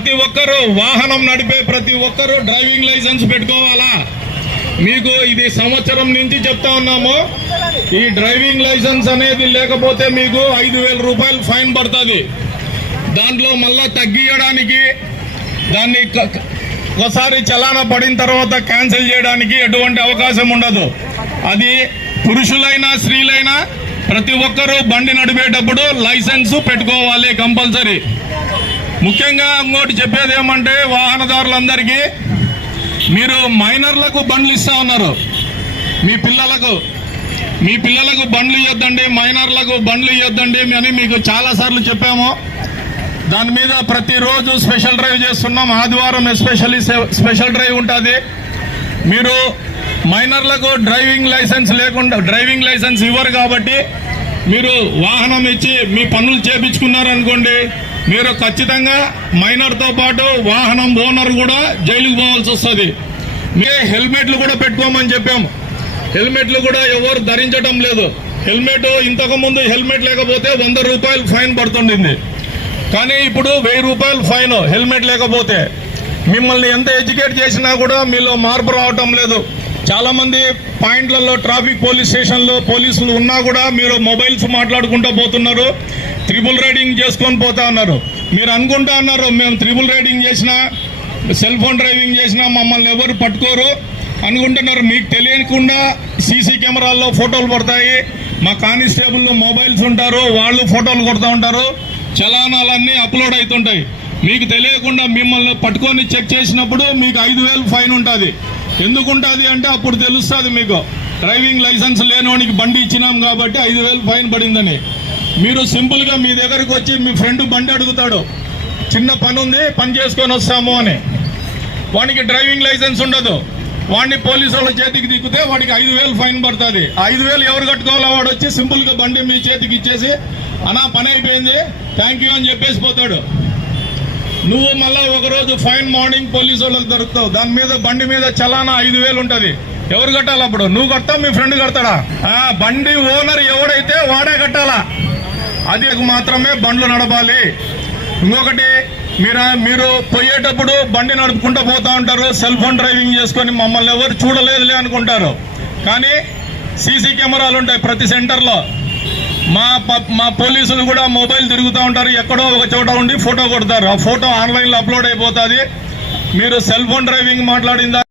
ప్రతి ఒక్కరూ వాహనం నడిపే ప్రతి ఒక్కరూ డ్రైవింగ్ లైసెన్స్ పెట్టుకోవాలా? మీకు ఇది సంవత్సరం నుంచి చెప్తా ఉన్నాము. ఈ డ్రైవింగ్ లైసెన్స్ అనేది లేకపోతే మీకు ఐదు వేల రూపాయలు ఫైన్ పడుతుంది. దాంట్లో మళ్ళా తగ్గియడానికి దాన్ని ఒకసారి చలానా పడిన తర్వాత క్యాన్సిల్ చేయడానికి ఎటువంటి అవకాశం ఉండదు. అది పురుషులైనా స్త్రీలైనా ప్రతి ఒక్కరూ బండి నడిపేటప్పుడు లైసెన్స్ పెట్టుకోవాలి కంపల్సరీ. ముఖ్యంగా ఇంకోటి చెప్పేది ఏమంటే వాహనదారులందరికీ మీరు మైనర్లకు బండ్లు ఇస్తా ఉన్నారు. మీ పిల్లలకు. మీ పిల్లలకు బండ్లు ఇవ్వద్దండి మైనర్లకు బండ్లు ఇవ్వద్దండి అని మీకు చాలా సార్లు చెప్పాము. దాని మీద ప్రతిరోజు స్పెషల్ డ్రైవ్ చేస్తున్నాం. ఆదివారం ఎస్పెషల్లీ స్పెషల్ డ్రైవ్ ఉంటుంది. మీరు మైనర్లకు డ్రైవింగ్ లైసెన్స్ లేకుండా డ్రైవింగ్ లైసెన్స్ ఇవ్వరు కాబట్టి మీరు వాహనం ఇచ్చి మీ పనులు చేపించుకున్నారనుకోండి మీరు ఖచ్చితంగా మైనర్తో పాటు వాహనం ఓనర్ కూడా జైలుకు పోవాల్సి వస్తుంది. మీరే హెల్మెట్లు కూడా పెట్టుకోమని చెప్పాము. హెల్మెట్లు కూడా ఎవరు ధరించడం లేదు. హెల్మెట్ ఇంతకు ముందు హెల్మెట్ లేకపోతే వంద రూపాయలు ఫైన్ పడుతుండింది. కానీ ఇప్పుడు వెయ్యి రూపాయలు ఫైన్ హెల్మెట్ లేకపోతే. మిమ్మల్ని ఎంత ఎడ్యుకేట్ చేసినా కూడా మీలో మార్పు రావటం లేదు. చాలా మంది పాయింట్లలో ట్రాఫిక్ పోలీస్ స్టేషన్లో పోలీసులు ఉన్నా కూడా మీరు మొబైల్స్ మాట్లాడుకుంటూ పోతున్నారు త్రిబుల్ రైడింగ్ చేసుకొని పోతా ఉన్నారు మీరు అనుకుంటా ఉన్నారు మేము త్రిబుల్ రైడింగ్ చేసినా సెల్ ఫోన్ డ్రైవింగ్ చేసినా మమ్మల్ని ఎవరు పట్టుకోరు. అనుకుంటున్నారు మీకు తెలియకుండా సీసీ కెమెరాల్లో ఫోటోలు పడతాయి. మా కానిస్టేబుల్ మొబైల్స్ ఉంటారు వాళ్ళు ఫోటోలు కొడుతూ ఉంటారు. చలానాలన్నీ అప్లోడ్ అవుతుంటాయి. మీకు తెలియకుండా మిమ్మల్ని పట్టుకొని చెక్ చేసినప్పుడు మీకు ఐదు వేలు ఫైన్ ఉంటుంది. ఎందుకుంటుంది అంటే అప్పుడు తెలుస్తుంది మీకు. డ్రైవింగ్ లైసెన్స్ లేనోనికి బండి ఇచ్చినాం కాబట్టి ఐదు వేలు ఫైన్ పడిందని. మీరు సింపుల్గా మీ దగ్గరకు వచ్చి మీ ఫ్రెండ్ బండి అడుగుతాడు. చిన్న పని ఉంది పని చేసుకొని వస్తాము అని. వానికి డ్రైవింగ్ లైసెన్స్ ఉండదు. వాడిని పోలీసు వాళ్ళ చేతికి దిక్కితే వాడికి ఐదు వేలు ఫైన్ పడుతుంది. ఐదు వేలు ఎవరు కట్టుకోవాలో వాడు వచ్చి సింపుల్గా బండి మీ చేతికి ఇచ్చేసి అనా పని అయిపోయింది. థ్యాంక్ యూ అని చెప్పేసి పోతాడు. నువ్వు మళ్ళా ఒకరోజు ఫైన్ మార్నింగ్ పోలీసు వాళ్ళకి దొరుకుతావు. దాని మీద బండి మీద చలానా ఐదు వేలు ఉంటుంది. ఎవరు కట్టాలి అప్పుడు? నువ్వు కడతావు మీ ఫ్రెండ్ కడతాడా? ఆ, బండి ఓనర్ ఎవడైతే వాడే కట్టాలా? అది మాత్రమే బండ్లు నడపాలి. ఇంకొకటి మీరు మీరు పోయేటప్పుడు బండి నడుపుకుంటూ పోతా ఉంటారు. సెల్ ఫోన్ డ్రైవింగ్ చేసుకొని మమ్మల్ని ఎవరు చూడలేదులే అనుకుంటారు. కానీ సీసీ కెమెరాలు ఉంటాయి ప్రతి సెంటర్లో. మా ప- మా పోలీసులు కూడా మొబైల్ తిరుగుతూ ఉంటారు. ఎక్కడో ఒక చోట ఉండి ఫోటో కొడతారు. ఆ ఫోటో ఆన్లైన్లో అప్లోడ్ అయిపోతుంది. మీరు సెల్ ఫోన్ డ్రైవింగ్ మాట్లాడిందా?